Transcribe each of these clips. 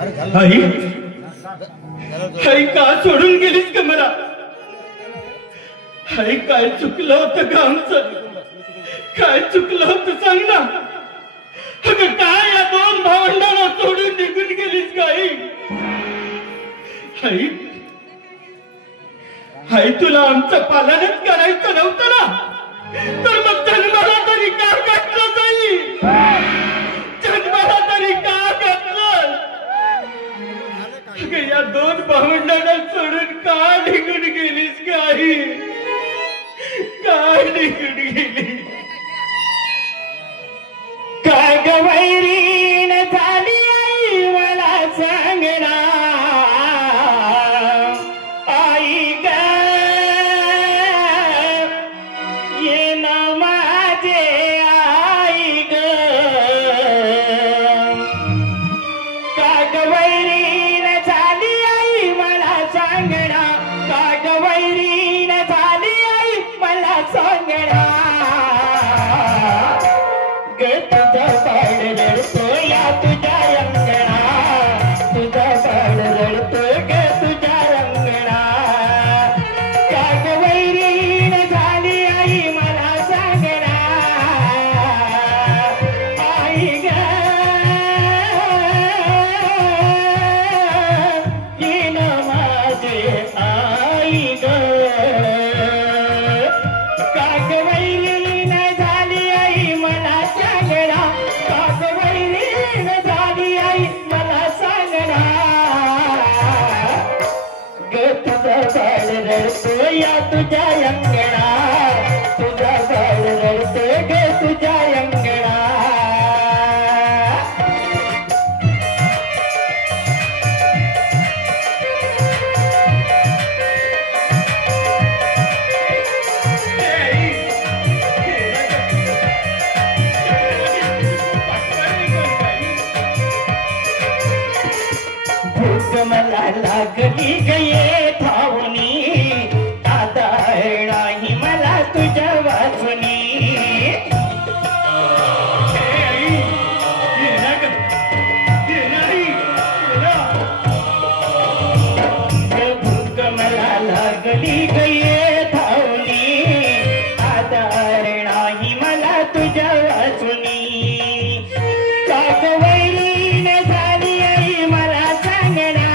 आई आई का सोडून गेलीस का मला? आई काय चुकलं होतं का आमचं? काय चुकलं होतं सांग ना. अगं काय या दोन भावंडांना सोडून निघून गेलीस का आई? आई आई तुला आमचं पालनच करायचं नव्हतं ना, तर मग जन्माला तरी का घातलं? आई जन्माला तरी का घातलं? या दोन भावंडांना सोडून का निघून गेलीस का आई? का निघून गेली? का ग वैरीण झाली आई मला सांगना आई ग ये ना माझे आई ग का ग वैरीण झाली आई मला सांगना का ग वैरीण झाली आई मला सांगना ग तुझा बाळ रडतो या तुझ्या अंगणा तुझा बाळ रडतो ग तुझ्या अंगणा का ग वैरीण झाली आई मला सांगना आई ग येन माझे आई ग का ग वैरीण झाली आई मला सांगना का ग वैरीण झाली आई मला सांगना ग तुझा बाळ रडतो या तुझ्या अंगणा तुझा बाळ रडतो ग तुझ्या अंगणा भूक मला लागली गये धावणी आता नाही मला तुझ्या वाचनी भूक मला लागली गये धावणी आता नाही मला तुझ्या वाचनी का ग वैरीण झाली आई मला सांगना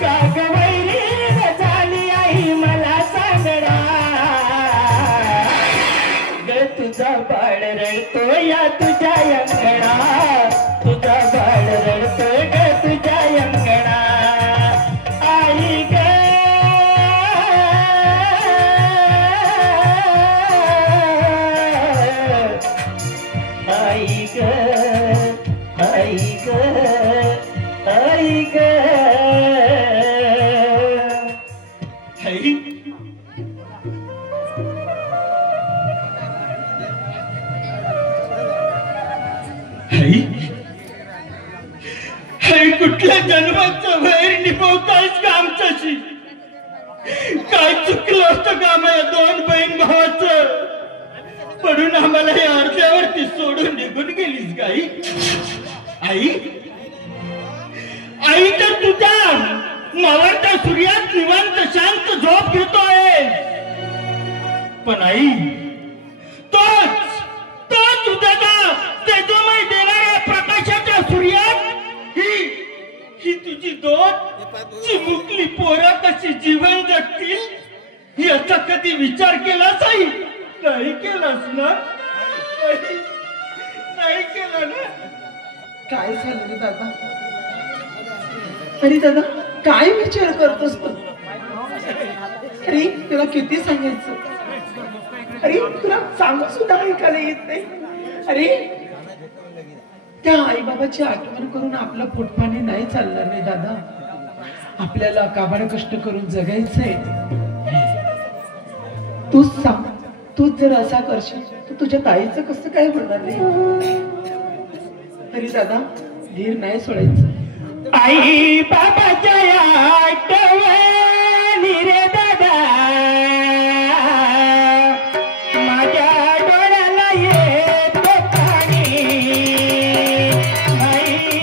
का ग वैरीण झाली आई मला सांगना ग तुझा बाळ रडतो या तुझ्या अंगणा तुझा बाळ रडतो ग तुझ्या अंगणा आई ग आई ग आई ग आई ग आई आई आई कुठल्या जन्माचं वैर निभवतायस का आमच्याशी? काय चुकलं होतं का आम्हाला दोन बहीण भावाचं पडून आम्हाला या अर्ध्यावरती सोडून निघून गेलीस का आई? आई आई तर तुझ्या मावळत्या सूर्यात निवांत शांत झोप घेतोय, पण आई तोच तुझ्या तेजोमय देणाऱ्या प्रकाशाच्या सूर्यात ही तुझी दोन चिमुकली पोरं कशी जीवन जगतील याचा कधी विचार केलास आई? नाही केलास ना? नाही केला ना? काय झालं रे दादा? अरे दादा काय विचार करतोस तू? अरे तुला किती सांगायचं? अरे तुला सांगू सुद्धा ऐकायला येत नाही. अरे त्या आई बाबाची आठवण करून आपला पोटपाणी नाही चालणार नाही दादा. आपल्याला काबाड कष्ट करून जगायचंय. तूच सांग, तूच जर असा करशील तर तुझ्या ताईचं कसं काय होणार नाही? तरी दादा धीर नाही सोडायचं. आई बाबाच्या आठवणी रे दादा माझ्या डोळ्याला येतो पाणी आई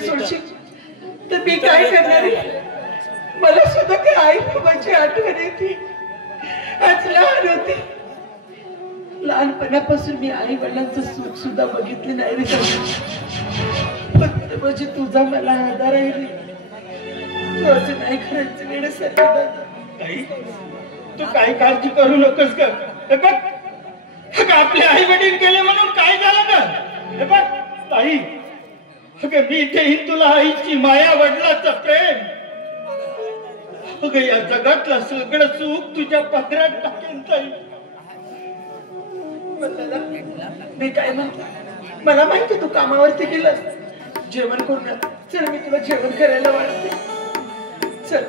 घरी सोडशील तर मी काय करणार आहे? मला सुद्धा ते आई बाबाची आठवण येते. आज लहान होते, लहानपणापासून मी आई वडिलांचं सुख सुद्धा बघितले नाही रे. फक्त म्हणजे तुझा मला आधार आहे रे. तू असं नाही करायचं वेळेसाठी दादा. ताई, तू काही काळजी करू नकोस का? हे बघ, अगं आपले आई वडील गेले म्हणून काय झालं का? हे बघ ताई, अगं मी देईन तुला आईची माया, वडिलाचं प्रेम. अगं या जगातलं सगळं सुख तुझ्या पदरात टाकेन ताई. मी काय म्हणतो, मला माहिती तू कामावरती गेलास, जेवण करून चल मी तुला जेवण करायला वाढते. चल.